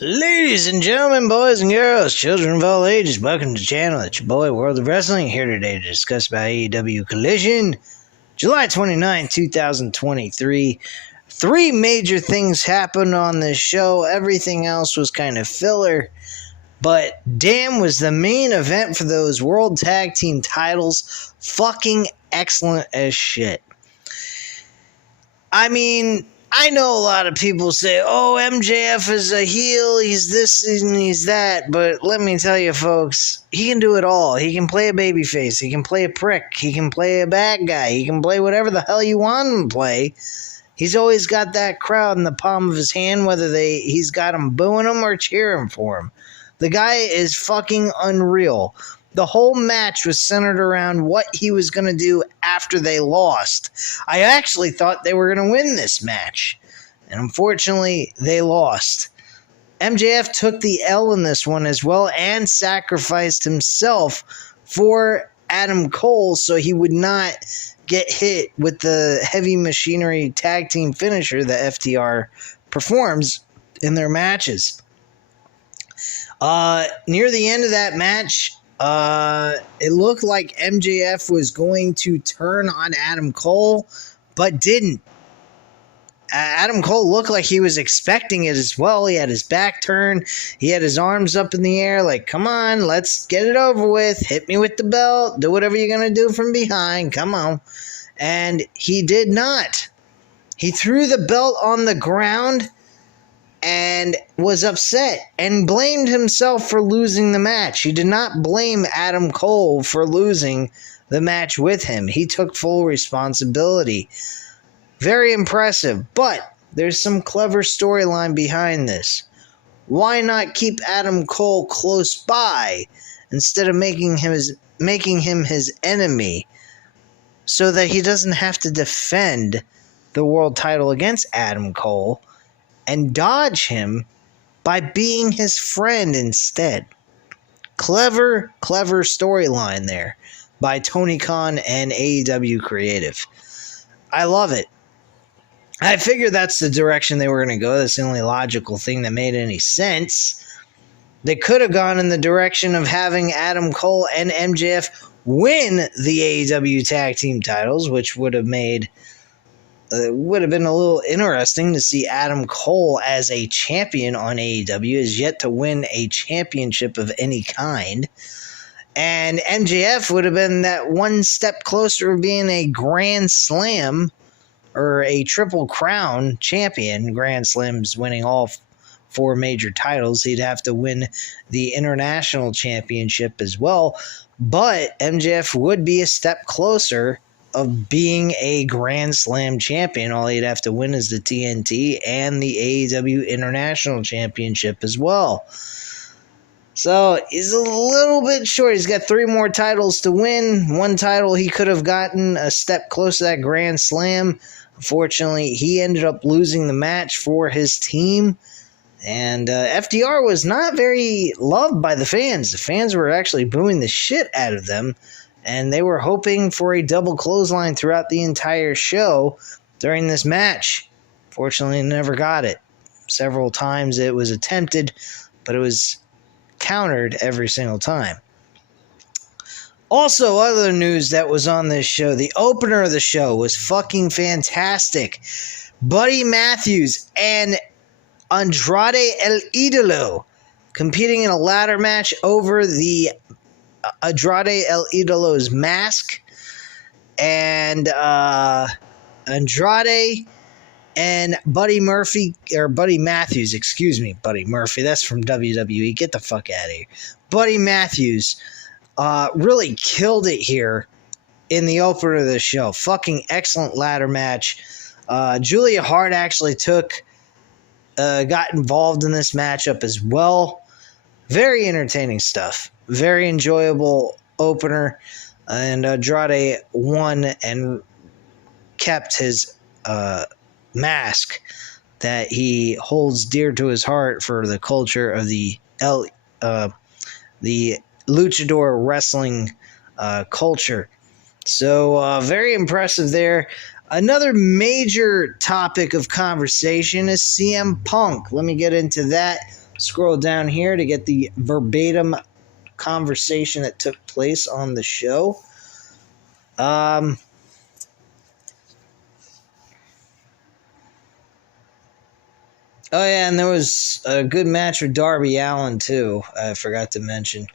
Ladies and gentlemen, boys and girls, children of all ages, welcome to the channel. It's your boy, World of Wrestling, here today to discuss about AEW Collision, July 29, 2023. Three major things happened on this show. Everything else was kind of filler. But damn, was the main event for those World Tag Team titles fucking excellent as shit. I mean, I know a lot of people say, oh, MJF is a heel, he's this and he's that, but let me tell you folks, he can do it all. He can play a babyface, he can play a prick, he can play a bad guy, he can play whatever the hell you want him to play. He's always got that crowd in the palm of his hand, whether he's got them booing him or cheering for him. The guy is fucking unreal. The whole match was centered around what he was going to do after they lost. I actually thought they were going to win this match. And unfortunately, they lost. MJF took the L in this one as well and sacrificed himself for Adam Cole so he would not get hit with the heavy machinery tag team finisher that FTR performs in their matches. Near the end of that match, it looked like MJF was going to turn on Adam Cole, but didn't. Adam Cole looked like he was expecting it as well. He had his back turned. He had his arms up in the air like, come on, let's get it over with. Hit me with the belt. Do whatever you're going to do from behind. Come on. And he did not. He threw the belt on the ground and was upset and blamed himself for losing the match. He did not blame Adam Cole for losing the match with him. He took full responsibility. Very impressive, but there's some clever storyline behind this. Why not keep Adam Cole close by instead of making him his enemy so that he doesn't have to defend the world title against Adam Cole and dodge him by being his friend instead? Clever storyline there by Tony Khan and AEW Creative. I love it. I figured that's the direction they were going to go. That's the only logical thing that made any sense. They could have gone in the direction of having Adam Cole and MJF win the AEW tag team titles, which would have been a little interesting to see Adam Cole as a champion on AEW, is yet to win a championship of any kind. And MJF would have been that one step closer to being a Grand Slam or a Triple Crown champion. Grand Slam's winning all four major titles. He'd have to win the International Championship as well. But MJF would be a step closer of being a Grand Slam champion. All he'd have to win is the TNT and the AEW International Championship as well. So he's a little bit short. He's got three more titles to win. One title he could have gotten a step closer to that Grand Slam. Unfortunately, he ended up losing the match for his team. And FTR was not very loved by the fans. The fans were actually booing the shit out of them. And they were hoping for a double clothesline throughout the entire show during this match. Fortunately, never got it. Several times it was attempted, but it was countered every single time. Also, other news that was on this show, the opener of the show was fucking fantastic. Buddy Matthews and Andrade El Idolo competing in a ladder match over the Andrade El Idolo's mask. And Andrade and Buddy Matthews, Buddy Murphy, that's from WWE, get the fuck out of here. Buddy Matthews really killed it here in the opener of the show. Fucking excellent ladder match. Julia Hart actually got involved in this matchup as well. Very entertaining stuff. Very enjoyable opener. And Andrade won and kept his mask that he holds dear to his heart for the culture of the luchador wrestling culture. So very impressive there. Another major topic of conversation is CM Punk. Let me get into that. scroll down here to get the verbatim conversation that took place on the show. Oh yeah, and there was a good match with Darby Allin too. I forgot to mention.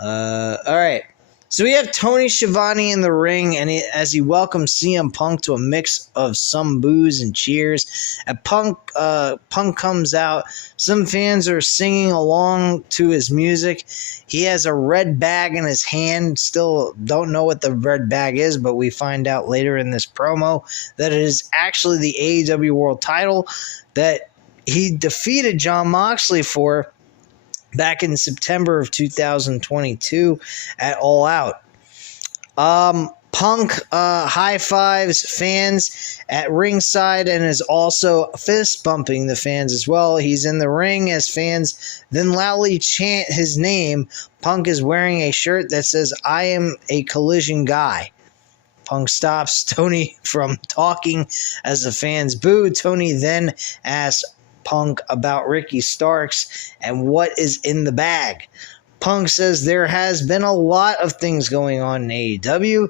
All right. So we have Tony Schiavone in the ring, and as he welcomes CM Punk to a mix of some boos and cheers. Punk comes out. Some fans are singing along to his music. He has a red bag in his hand. Still don't know what the red bag is, but we find out later in this promo that it is actually the AEW World Title that he defeated Jon Moxley for back in September of 2022 at All Out. Punk high fives fans at ringside and is also fist bumping the fans as well. He's in the ring as fans then loudly chant his name. Punk is wearing a shirt that says, "I am a Collision guy." Punk stops Tony from talking as the fans boo. Tony then asks Punk about Ricky Starks and what is in the bag. Punk says there has been a lot of things going on in AEW.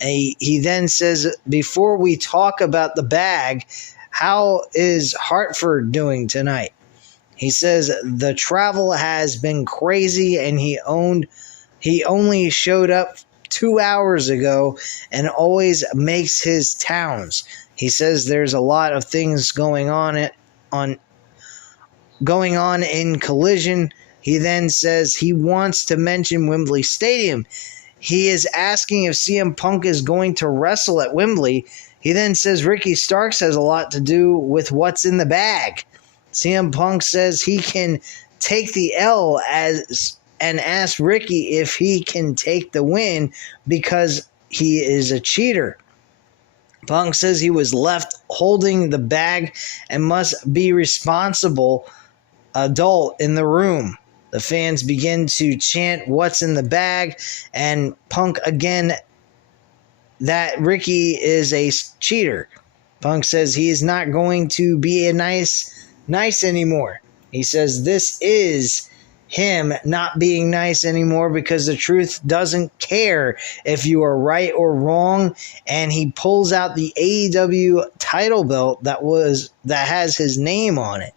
He then says, before we talk about the bag, how is Hartford doing tonight? He says the travel has been crazy and he only showed up 2 hours ago and always makes his towns. He says there's a lot of things going on in Collision. He then says he wants to mention Wembley Stadium. He is asking if CM Punk is going to wrestle at Wembley. He then says Ricky Starks has a lot to do with what's in the bag. CM Punk says he can take the L and asks Ricky if he can take the win because he is a cheater. Punk says he was left holding the bag and must be responsible adult in the room. The fans begin to chant what's in the bag, and Punk again that Ricky is a cheater. Punk says he is not going to be a nice anymore. He says this is him not being nice anymore because the truth doesn't care if you are right or wrong, and he pulls out the AEW title belt that has his name on it.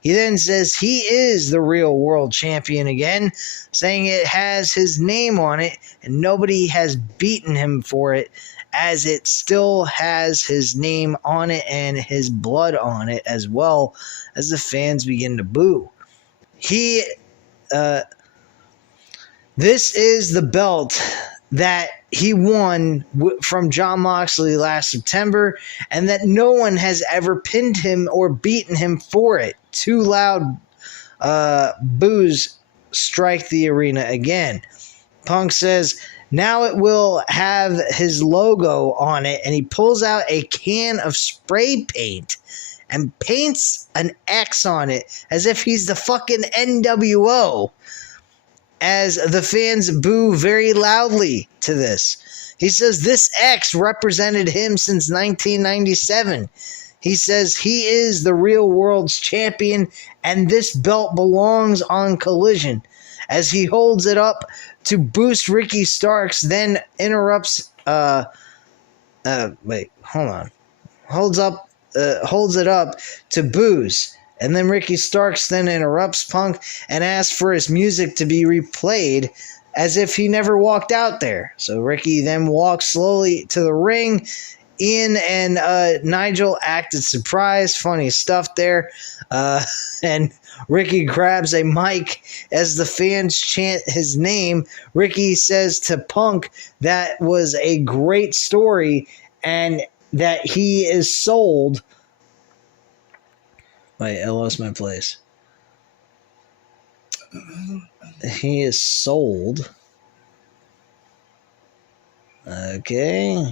He then says he is the real world champion again, saying it has his name on it and nobody has beaten him for it, as it still has his name on it and his blood on it, as well as the fans begin to boo. This is the belt that he won from Jon Moxley last September, and that no one has ever pinned him or beaten him for it. Two loud boos strike the arena again. Punk says now it will have his logo on it, and he pulls out a can of spray paint and paints an X on it as if he's the fucking NWO, as the fans boo very loudly to this. He says this X represented him since 1997. He says he is the real world's champion and this belt belongs on Collision. As he holds it up to boost Ricky Starks, then interrupts holds it up to booze. And then Ricky Starks then interrupts Punk and asks for his music to be replayed as if he never walked out there. So Ricky then walks slowly to the ring. Ian and Nigel acted surprised. Funny stuff there. And Ricky grabs a mic as the fans chant his name. Ricky says to Punk that was a great story and that he is sold. Wait, I lost my place. He is sold. Okay.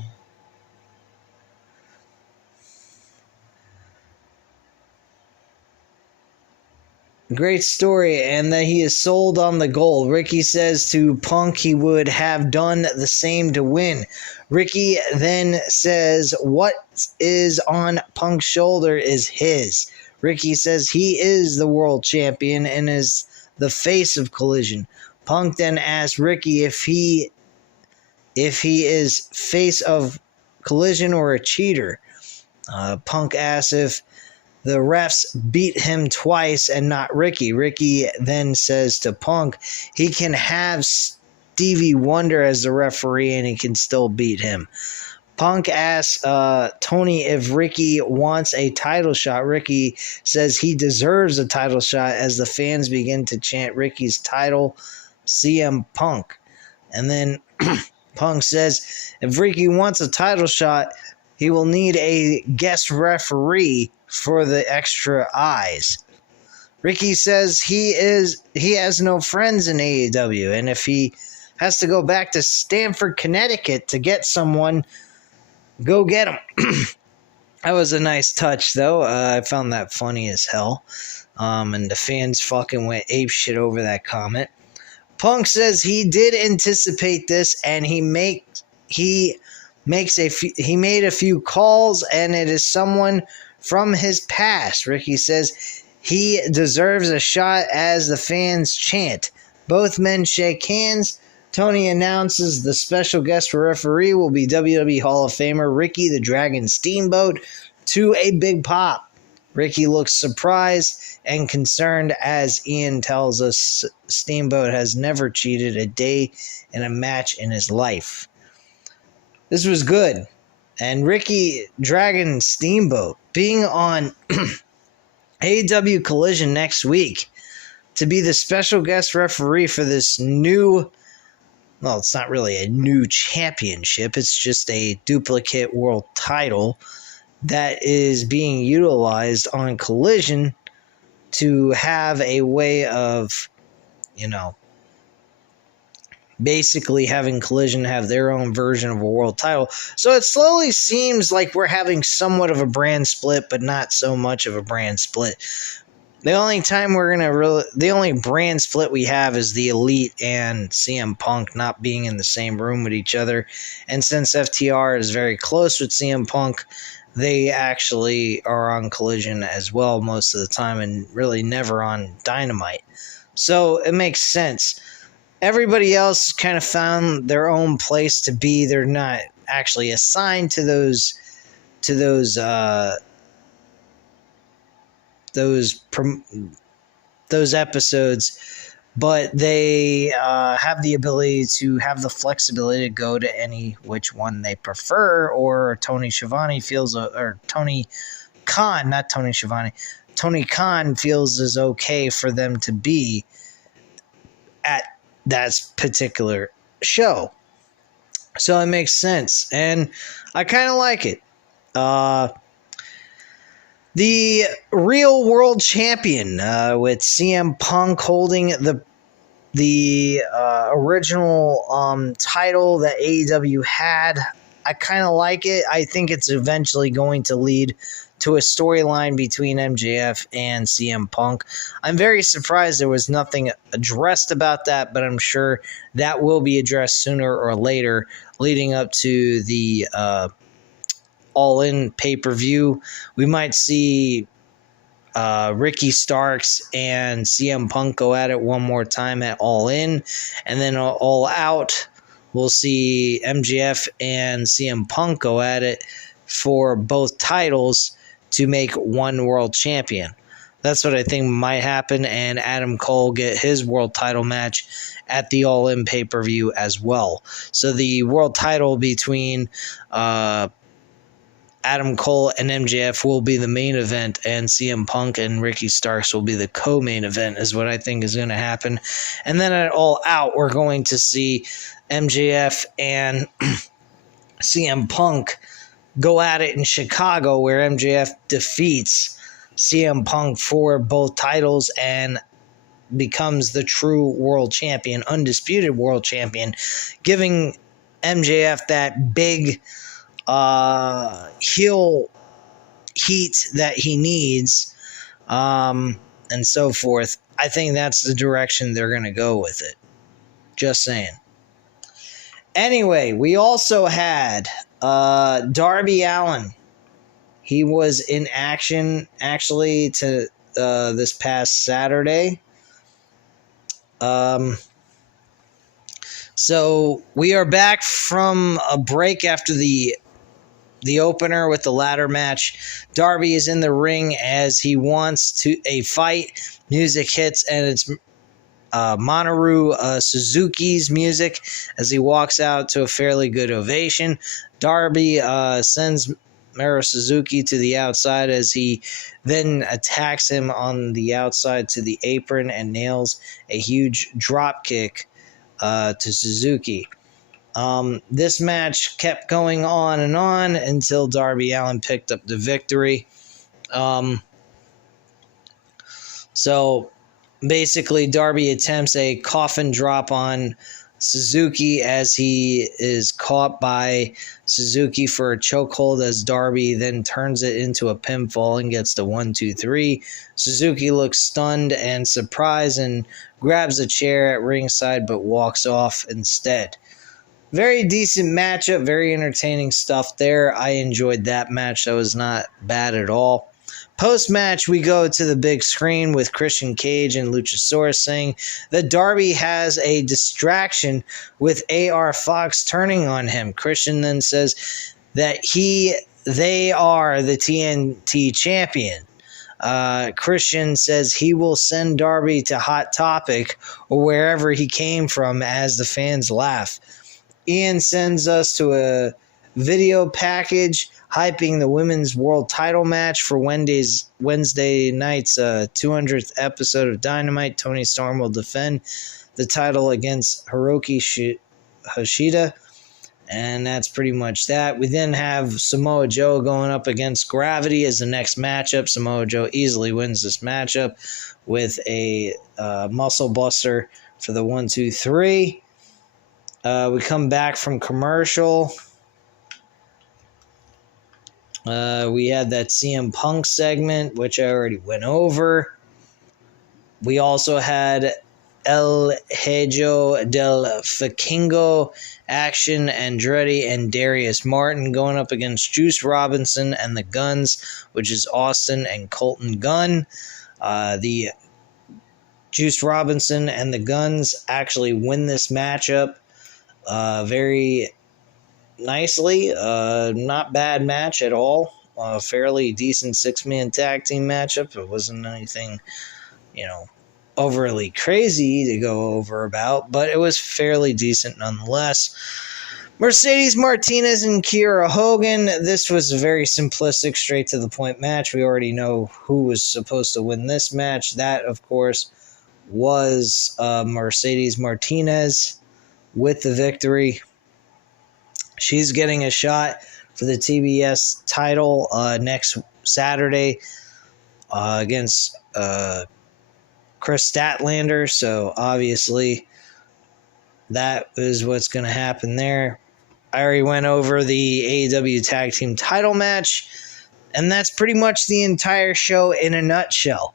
Great story, and that he is sold on the gold. Ricky says to Punk he would have done the same to win. Ricky then says what is on Punk's shoulder is his. Ricky says he is the world champion and is the face of Collision. Punk then asks Ricky if he is face of Collision or a cheater. Punk asks if the refs beat him twice and not Ricky. Ricky then says to Punk he can have Stevie Wonder as the referee and he can still beat him. Punk asks Tony if Ricky wants a title shot. Ricky says he deserves a title shot as the fans begin to chant Ricky's title, CM Punk. And then Punk says if Ricky wants a title shot, he will need a guest referee for the extra eyes. Ricky says he has no friends in AEW, and if he has to go back to Stamford, Connecticut to get someone, go get him. That was a nice touch, though. I found that funny as hell. And the fans fucking went apeshit over that comment. Punk says he did anticipate this, and he made a few calls, and it is someone from his past. Ricky says he deserves a shot as the fans chant. Both men shake hands. Tony announces the special guest referee will be WWE Hall of Famer Ricky the Dragon Steamboat to a big pop. Ricky looks surprised and concerned as Ian tells us Steamboat has never cheated a day in a match in his life. This was good. And Ricky Dragon Steamboat being on AEW Collision next week to be the special guest referee for this new, well, it's not really a new championship. It's just a duplicate world title that is being utilized on Collision to have a way of, basically having Collision have their own version of a world title. So it slowly seems like we're having somewhat of a brand split, but not so much of a brand split. The only brand split we have is the Elite and CM Punk not being in the same room with each other. And since FTR is very close with CM Punk, they actually are on Collision as well most of the time and really never on Dynamite. So it makes sense. Everybody else kind of found their own place to be. They're not actually assigned to those episodes, but they have the ability to have the flexibility to go to any which one they prefer. Or Tony Schiavone feels, or Tony Khan, not Tony Schiavone, Tony Khan feels is okay for them to be at that particular show. So it makes sense, and I kind of like it. The real world champion with CM Punk holding the original title that AEW had. I kind of like it. I think it's eventually going to lead to a storyline between MJF and CM Punk. I'm very surprised there was nothing addressed about that, but I'm sure that will be addressed sooner or later, leading up to the All-In pay-per-view. We might see Ricky Starks and CM Punk go at it one more time at All-In, and then All Out, we'll see MJF and CM Punk go at it for both titles to make one world champion. That's what I think might happen, and Adam Cole get his world title match at the All-In pay-per-view as well. So the world title between Adam Cole and MJF will be the main event, and CM Punk and Ricky Starks will be the co-main event, is what I think is going to happen. And then at All Out, we're going to see MJF and CM Punk go at it in Chicago, where MJF defeats CM Punk for both titles and becomes the true world champion, undisputed world champion, giving MJF that big heel heat that he needs, and so forth. I think that's the direction they're going to go with it. Just saying. Anyway, we also had Darby Allin. He was in action actually to this past Saturday. So we are back from a break after the opener with the ladder match. Darby is in the ring as he wants a fight. Music hits, and it's Minoru Suzuki's music as he walks out to a fairly good ovation. Darby sends Minoru Suzuki to the outside as he then attacks him on the outside to the apron and nails a huge drop kick to Suzuki. This match kept going on and on until Darby Allin picked up the victory. So basically, Darby attempts a coffin drop on Suzuki as he is caught by Suzuki for a chokehold as Darby then turns it into a pinfall and gets the 1-2-3. Suzuki looks stunned and surprised and grabs a chair at ringside but walks off instead. Very decent matchup, very entertaining stuff there. I enjoyed that match. That was not bad at all. Post-match, we go to the big screen with Christian Cage and Luchasaurus saying that Darby has a distraction with AR Fox turning on him. Christian then says that they are the TNT champion. Christian says he will send Darby to Hot Topic or wherever he came from as the fans laugh. Ian sends us to a video package hyping the women's world title match for Wednesday night's 200th episode of Dynamite. Toni Storm will defend the title against Hiroki Hoshida, and that's pretty much that. We then have Samoa Joe going up against Gravity as the next matchup. Samoa Joe easily wins this matchup with a muscle buster for the 1-2-3. We come back from commercial. We had that CM Punk segment, which I already went over. We also had El Hijo del Vikingo action, Andretti and Darius Martin going up against Juice Robinson and the Guns, which is Austin and Colton Gunn. The Juice Robinson and the Guns actually win this matchup very nicely. Not bad match at all. Fairly decent 6-man tag team matchup. It wasn't anything, overly crazy to go over about, but it was fairly decent nonetheless. Mercedes Martinez and Kiera Hogan. This was a very simplistic, straight to the point match. We already know who was supposed to win this match. That, of course, was Mercedes Martinez with the victory. She's getting a shot for the TBS title next Saturday against Chris Statlander. So obviously that is what's going to happen there. I already went over the AEW Tag Team title match, and that's pretty much the entire show in a nutshell.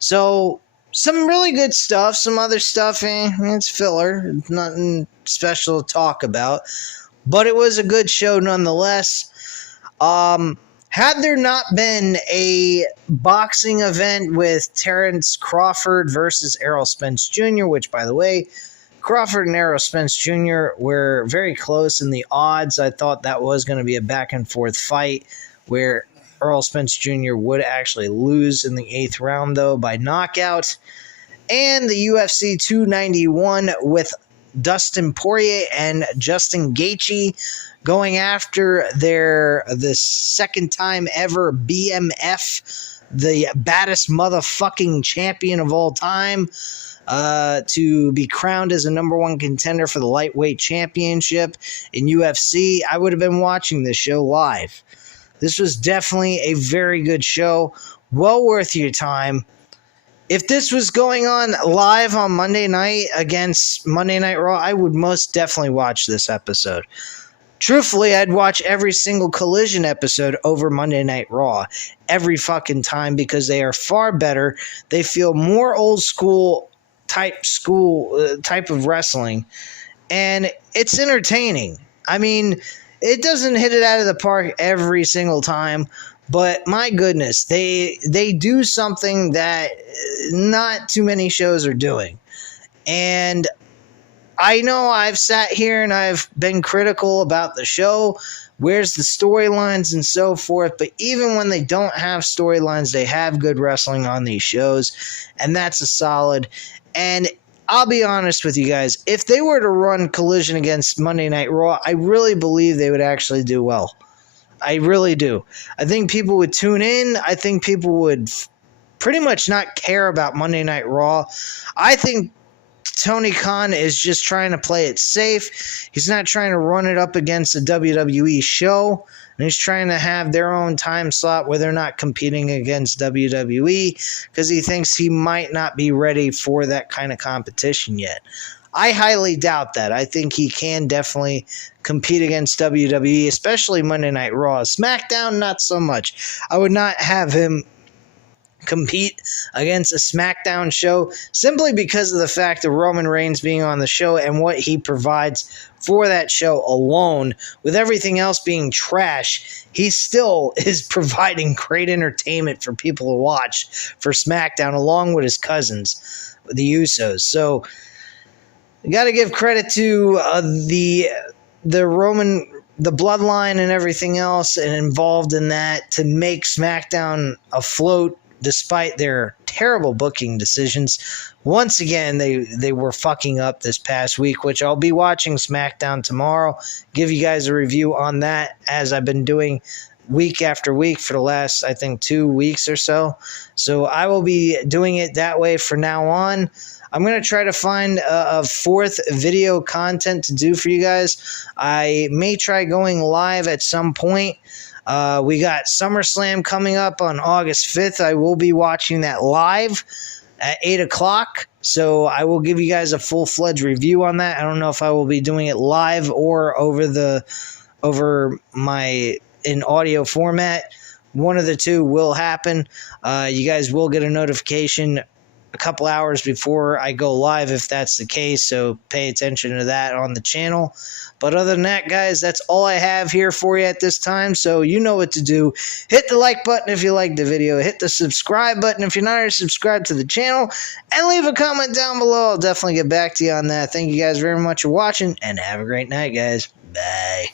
So some really good stuff. Some other stuff, it's filler. Nothing special to talk about. But it was a good show nonetheless. Had there not been a boxing event with Terrence Crawford versus Errol Spence Jr., which, by the way, Crawford and Errol Spence Jr. were very close in the odds. I thought that was going to be a back-and-forth fight where Errol Spence Jr. would actually lose in the 8th round, though, by knockout. And the UFC 291 with Dustin Poirier and Justin Gaethje going after the second time ever BMF, the baddest motherfucking champion of all time, to be crowned as a number one contender for the lightweight championship in UFC. I would have been watching this show live. This was definitely a very good show. Well worth your time. If this was going on live on Monday night against Monday Night Raw, I would most definitely watch this episode. Truthfully, I'd watch every single Collision episode over Monday Night Raw every fucking time because they are far better. They feel more old school type of wrestling, and it's entertaining. I mean, it doesn't hit it out of the park every single time, But my goodness, they do something that not too many shows are doing. And I know I've sat here and I've been critical about the show. Where's the storylines and so forth? But even when they don't have storylines, they have good wrestling on these shows. And that's a solid. And I'll be honest with you guys. If they were to run Collision against Monday Night Raw, I really believe they would actually do well. I really do. I think people would tune in. I think people would pretty much not care about Monday Night Raw. I think Tony Khan is just trying to play it safe. He's not trying to run it up against a WWE show. And he's trying to have their own time slot where they're not competing against WWE because he thinks he might not be ready for that kind of competition yet. I highly doubt that. I think he can definitely compete against WWE, especially Monday Night Raw. SmackDown, not so much. I would not have him compete against a SmackDown show simply because of the fact of Roman Reigns being on the show and what he provides for that show alone. With everything else being trash, he still is providing great entertainment for people to watch for SmackDown along with his cousins, the Usos. So you got to give credit to the bloodline and everything else and involved in that to make SmackDown afloat despite their terrible booking decisions. Once again, they were fucking up this past week, which I'll be watching SmackDown tomorrow. Give you guys a review on that as I've been doing week after week for the last, I think, 2 weeks or so. So I will be doing it that way from now on. I'm going to try to find a fourth video content to do for you guys. I may try going live at some point. We got SummerSlam coming up on August 5th. I will be watching that live at 8 o'clock. So I will give you guys a full-fledged review on that. I don't know if I will be doing it live or in audio format. One of the two will happen. You guys will get a notification a couple hours before I go live if that's the case, so pay attention to that on the channel. But other than that, guys, that's all I have here for you at this time, so you know what to do. Hit the like button if you liked the video, hit the subscribe button if you're not already subscribed to the channel, and leave a comment down below. I'll definitely get back to you on that. Thank you guys very much for watching, and have a great night, guys. Bye.